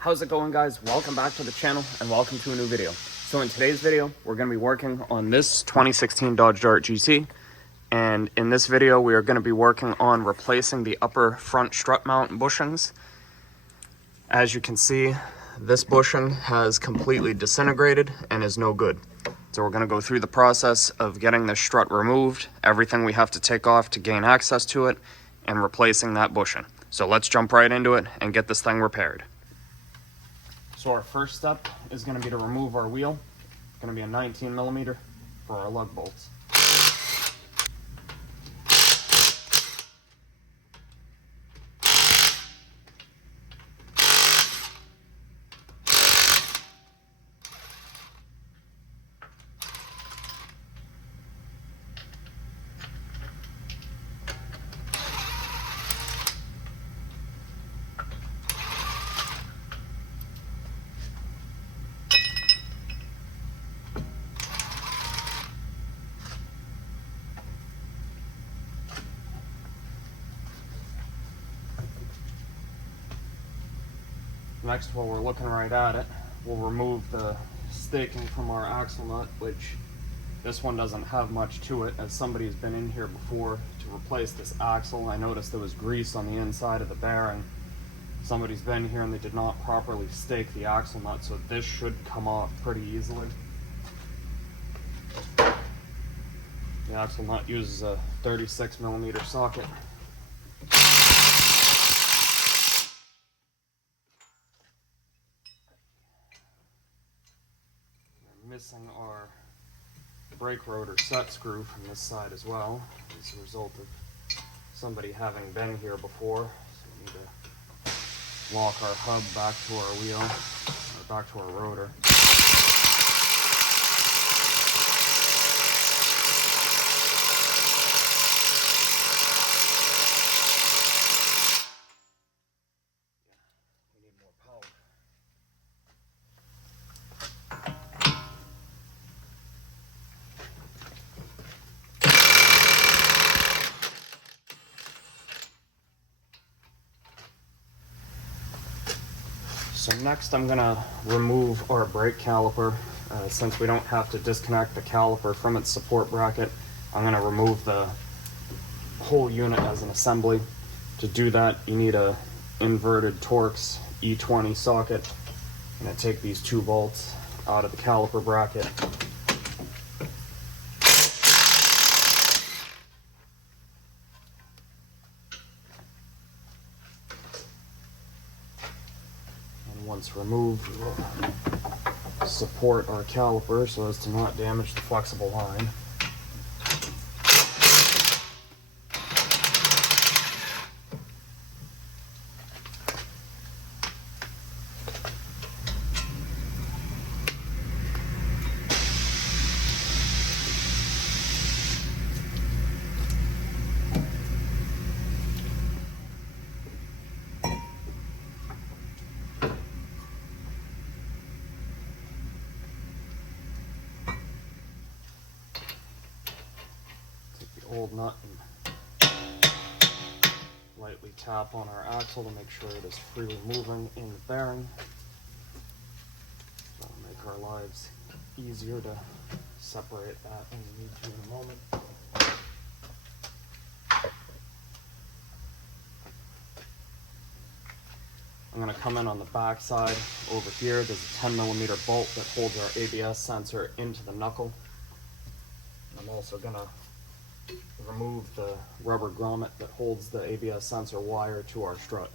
How's it going, guys? Welcome back to the channel and welcome to a new video. So in today's video, we're going to be working on this 2016 Dodge Dart GT. And in this video, we are going to be working on replacing the upper front strut mount bushings. As you can see, this bushing has completely disintegrated and is no good. So we're going to go through the process of getting the strut removed, everything we have to take off to gain access to it, and replacing that bushing. So let's jump right into it and get this thing repaired. So our first step is going to be to remove our wheel. It's going to be a 19mm for our lug bolts. Next, while we're looking right at it, we'll remove the staking from our axle nut, which this one doesn't have much to it, as somebody's been in here before to replace this axle. I noticed there was grease on the inside of the bearing. Somebody's been here and they did not properly stake the axle nut, so this should come off pretty easily. The axle nut uses a 36mm socket. Missing our brake rotor set screw from this side as well, as a result of somebody having been here before. So we need to lock our hub back to our wheel, or back to our rotor. We need more power. So next I'm going to remove our brake caliper. Since we don't have to disconnect the caliper from its support bracket, I'm going to remove the whole unit as an assembly. To do that, you need a inverted Torx E20 socket. I'm going to take these 2 bolts out of the caliper bracket. Once removed, we will support our caliper so as to not damage the flexible line. Old nut and lightly tap on our axle to make sure it is freely moving in the bearing. That'll make our lives easier to separate that when we need to in a moment. I'm going to come in on the back side over here. There's a 10mm bolt that holds our ABS sensor into the knuckle. I'm also going to remove the rubber grommet that holds the ABS sensor wire to our strut.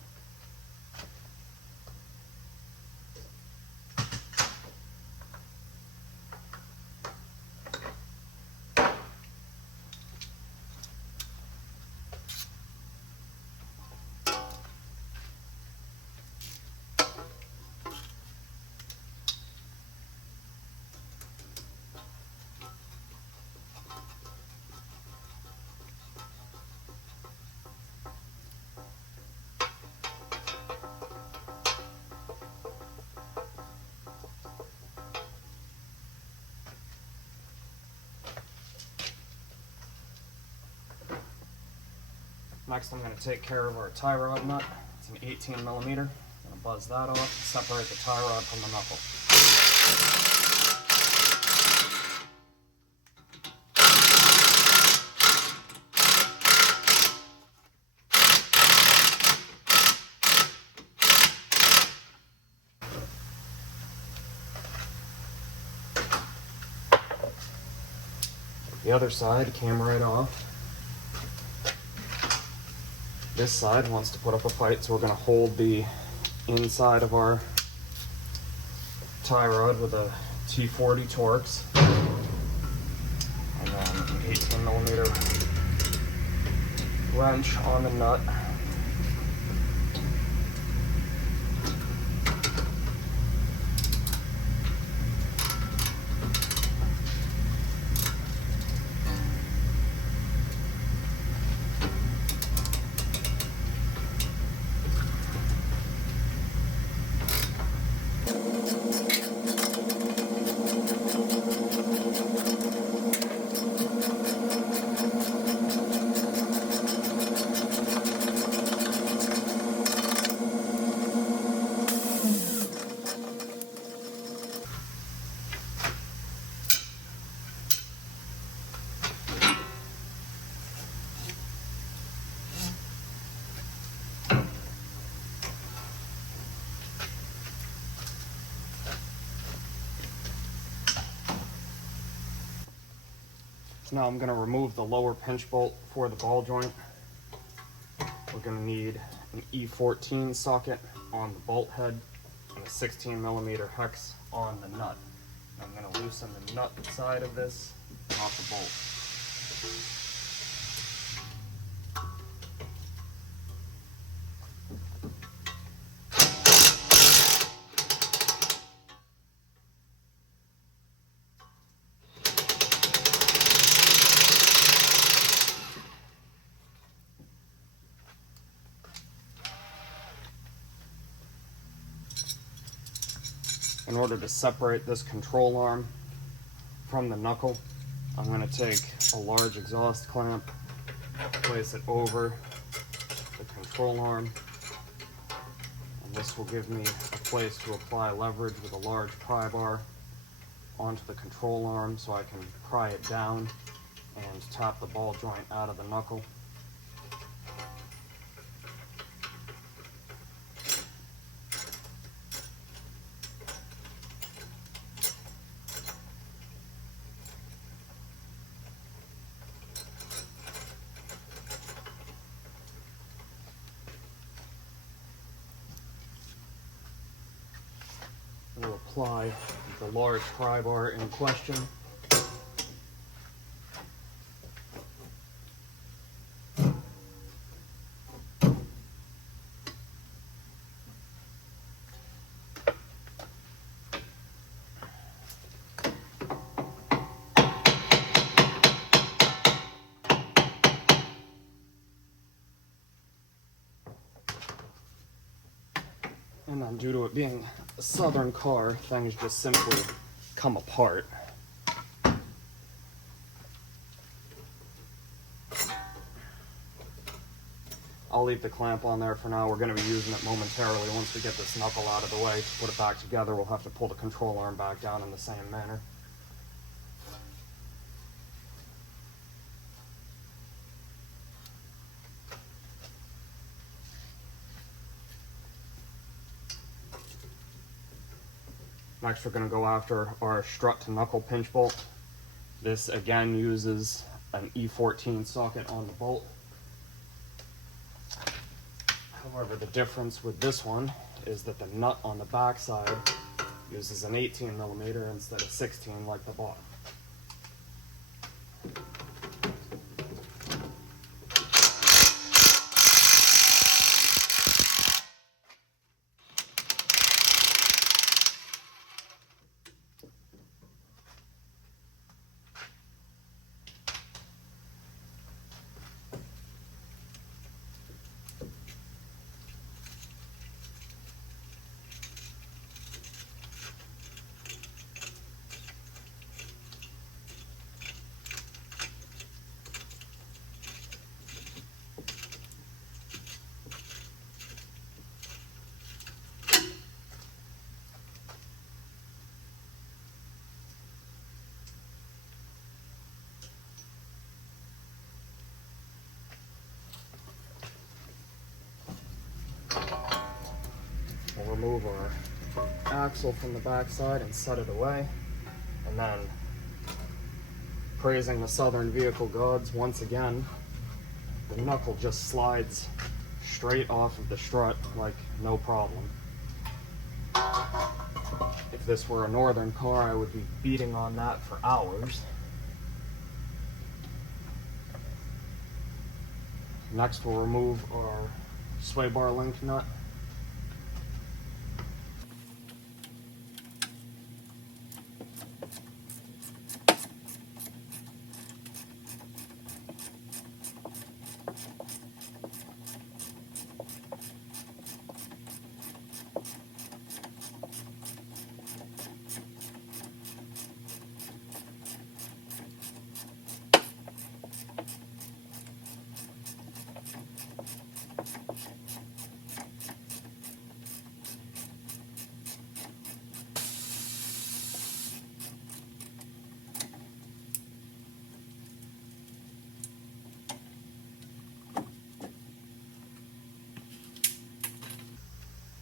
Next, I'm going to take care of our tie rod nut. It's an 18mm. I'm going to buzz that off, separate the tie rod from the knuckle. The other side came right off. This side wants to put up a fight, so we're going to hold the inside of our tie rod with a T40 Torx, and then an 18mm wrench on the nut. So now I'm going to remove the lower pinch bolt for the ball joint. We're going to need an E14 socket on the bolt head and a 16mm hex on the nut. I'm going to loosen the nut side of this off the bolt. In order to separate this control arm from the knuckle, I'm going to take a large exhaust clamp, place it over the control arm, and this will give me a place to apply leverage with a large pry bar onto the control arm so I can pry it down and tap the ball joint out of the knuckle. We'll apply the large pry bar in question. And then due to it being a southern car, things just simply come apart. I'll leave the clamp on there for now. We're going to be using it momentarily. Once we get this knuckle out of the way, to put it back together, we'll have to pull the control arm back down in the same manner. Next, we're going to go after our strut to knuckle pinch bolt. This again uses an E14 socket on the bolt. However, the difference with this one is that the nut on the back side uses an 18mm instead of 16 like the bottom. remove our axle from the backside and set it away. And then, praising the Southern vehicle gods once again, the knuckle just slides straight off of the strut like no problem. If this were a northern car, I would be beating on that for hours. Next, we'll remove our sway bar link nut.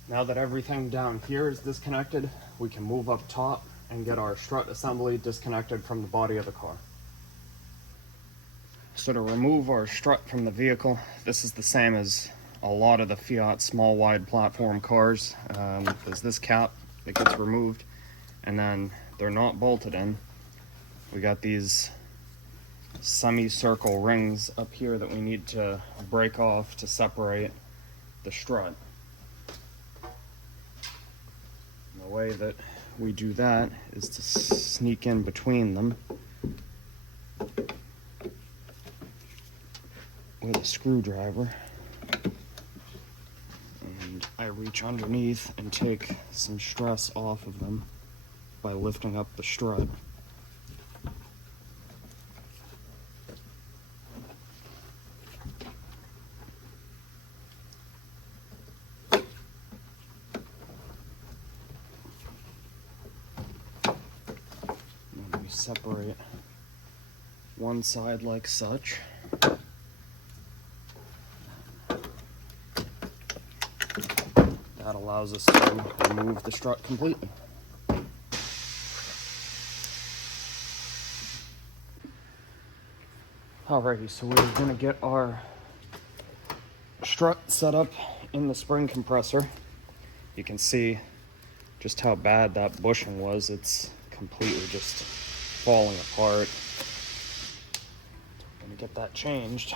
Now that everything down here is disconnected, we can move up top and get our strut assembly disconnected from the body of the car. So to remove our strut from the vehicle, this is the same as a lot of the Fiat small wide platform cars. There's this cap that gets removed, and then they're not bolted in. We got these semicircle rings up here that we need to break off to separate the strut. The way that we do that is to sneak in between them with a screwdriver, and I reach underneath and take some stress off of them by lifting up the strut. Separate one side like such. That allows us to remove the strut completely. Alrighty, so we're going to get our strut set up in the spring compressor. You can see just how bad that bushing was. It's completely just falling apart. I'm gonna get that changed.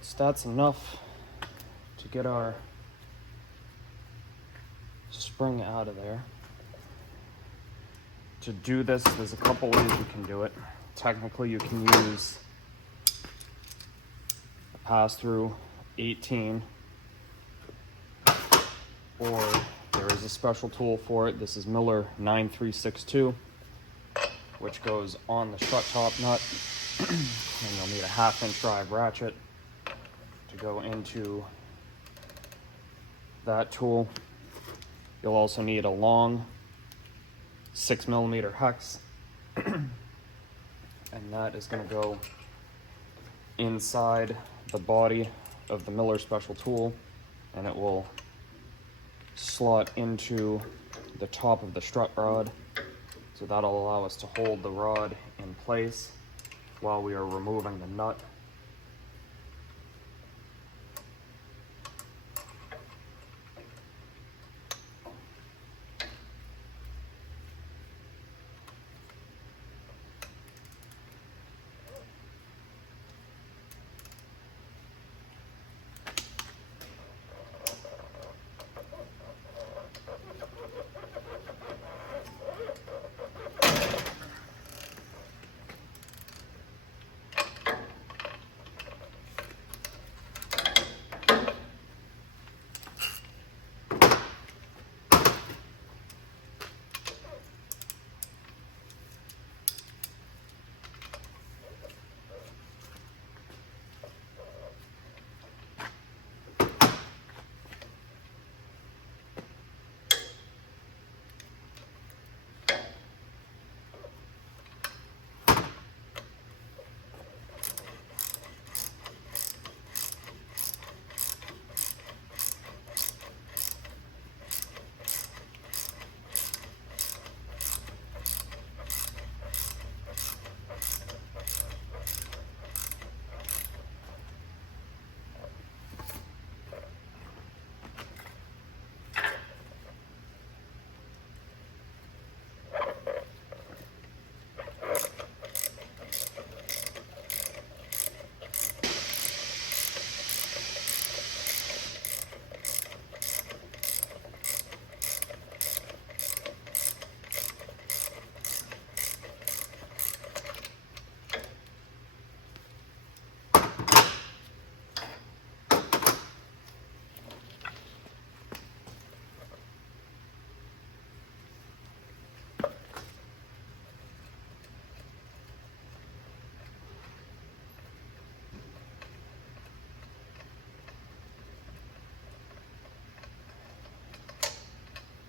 So that's enough to get our spring out of there. To do this, there's a couple ways you can do it. Technically, you can use a pass-through 18, or there is a special tool for it. This is Miller 9362, which goes on the strut top nut, and you'll need a 1/2 inch drive ratchet to go into that tool. You'll also need a long 6mm hex, and that is going to go inside the body of the Miller Special tool, and it will slot into the top of the strut rod. So that'll allow us to hold the rod in place while we are removing the nut.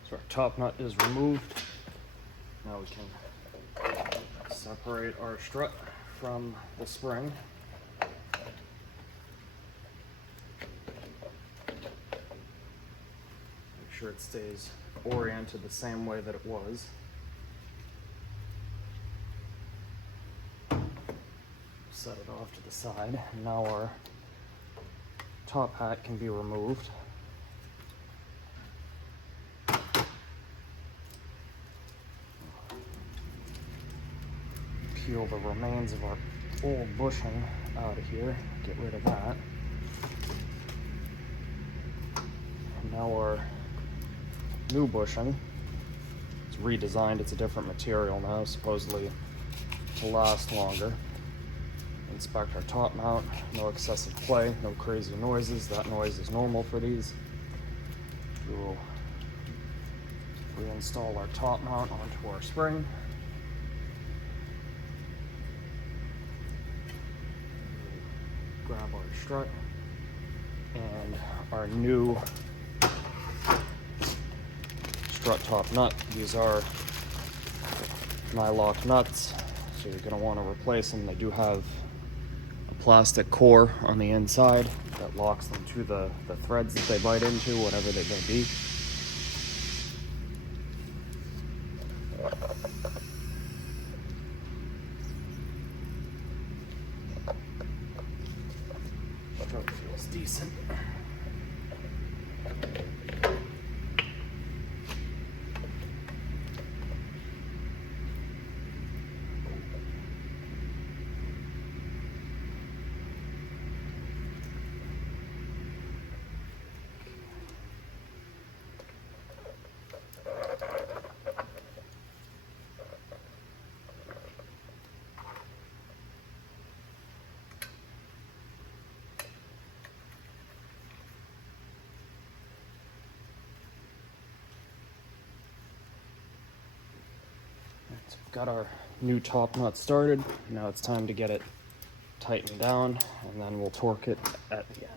So our top nut is removed. Now we can separate our strut from the spring. Make sure it stays oriented the same way that it was. Set it off to the side. And now our top hat can be removed. Peel the remains of our old bushing out of here, get rid of that. And now our new bushing, it's redesigned, it's a different material now, supposedly to last longer. Inspect our top mount, no excessive play, no crazy noises, that noise is normal for these. We will reinstall our top mount onto our spring. Grab our strut and our new strut top nut. These are nylock nuts, so you're going to want to replace them. They do have a plastic core on the inside that locks them to the threads that they bite into, whatever they may be. Feels decent. So we've got our new top nut started. Now it's time to get it tightened down, and then we'll torque it at the end.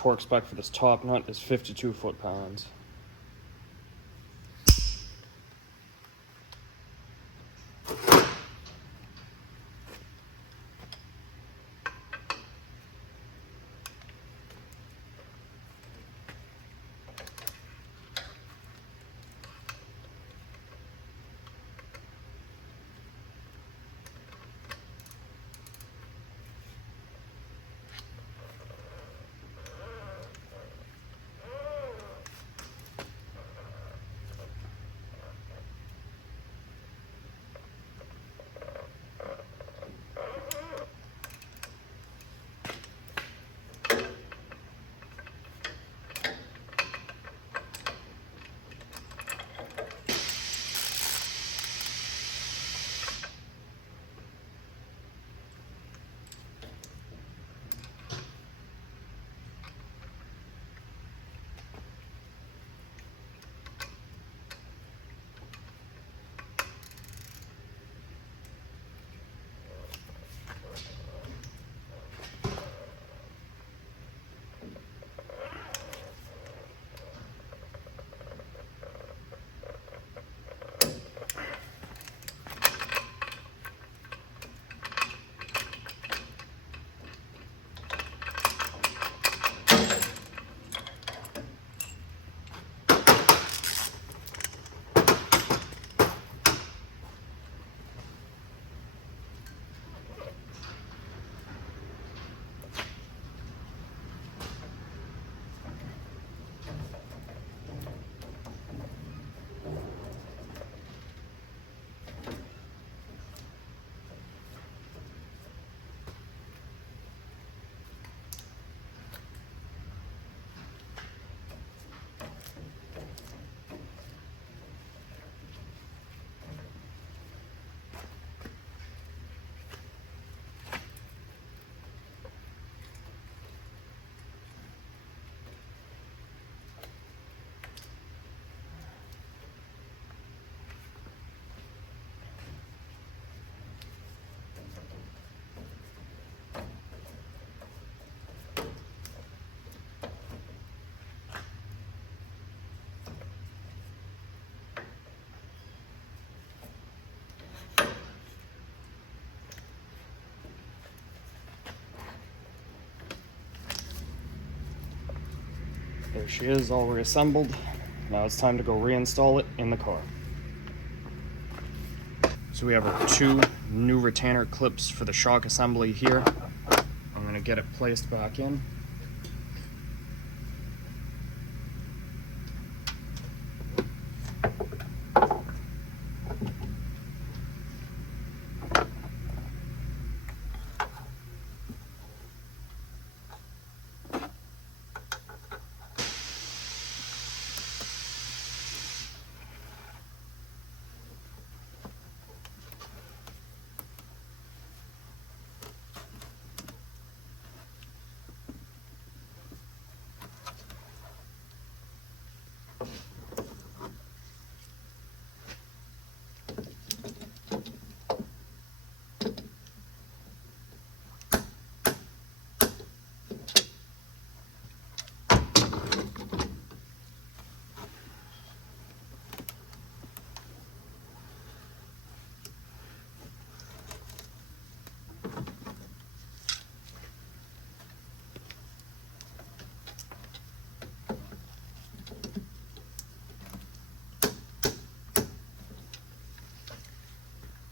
torque spec for this top nut is 52 foot-pounds. There she is, all reassembled. Now it's time to go reinstall it in the car. So we have our two new retainer clips for the shock assembly here. I'm going to get it placed back in.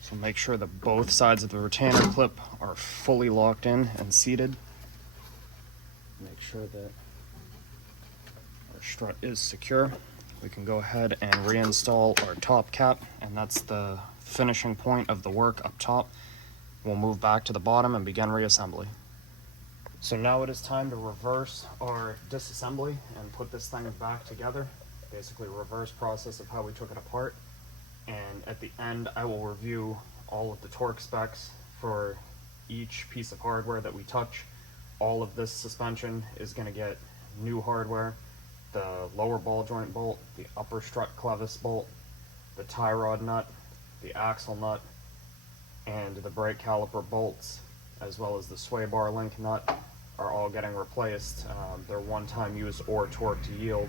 So make sure that both sides of the retainer clip are fully locked in and seated. Make sure that our strut is secure. We can go ahead and reinstall our top cap, and that's the finishing point of the work up top. We'll move back to the bottom and begin reassembly. So now it is time to reverse our disassembly and put this thing back together. Basically reverse process of how we took it apart. And at the end, I will review all of the torque specs for each piece of hardware that we touch. All of this suspension is going to get new hardware. The lower ball joint bolt, the upper strut clevis bolt, the tie rod nut, the axle nut, and the brake caliper bolts, as well as the sway bar link nut. are all getting replaced. They're one-time use or torque to yield.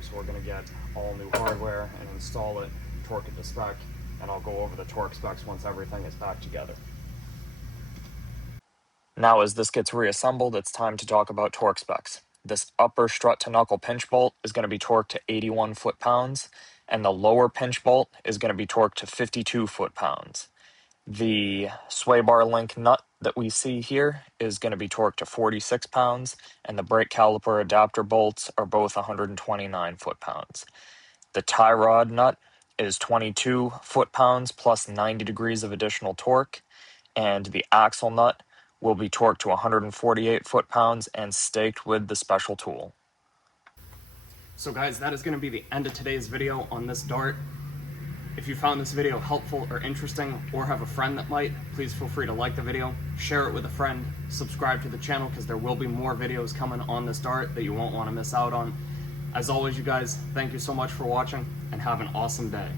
So we're going to get all new hardware and install it, torque it to spec, and I'll go over the torque specs once everything is back together. Now as this gets reassembled, it's time to talk about torque specs. This upper strut to knuckle pinch bolt is going to be torqued to 81 foot-pounds, and the lower pinch bolt is going to be torqued to 52 foot-pounds. The sway bar link nut that we see here is going to be torqued to 46 pounds, and the brake caliper adapter bolts are both 129 foot-pounds. The tie rod nut is 22 foot-pounds plus 90 degrees of additional torque, and the axle nut will be torqued to 148 foot-pounds and staked with the special tool. So guys, that is going to be the end of today's video on this dart. If you found this video helpful or interesting, or have a friend that might, please feel free to like the video, share it with a friend, subscribe to the channel because there will be more videos coming on this dart that you won't want to miss out on. As always, you guys, thank you so much for watching and have an awesome day.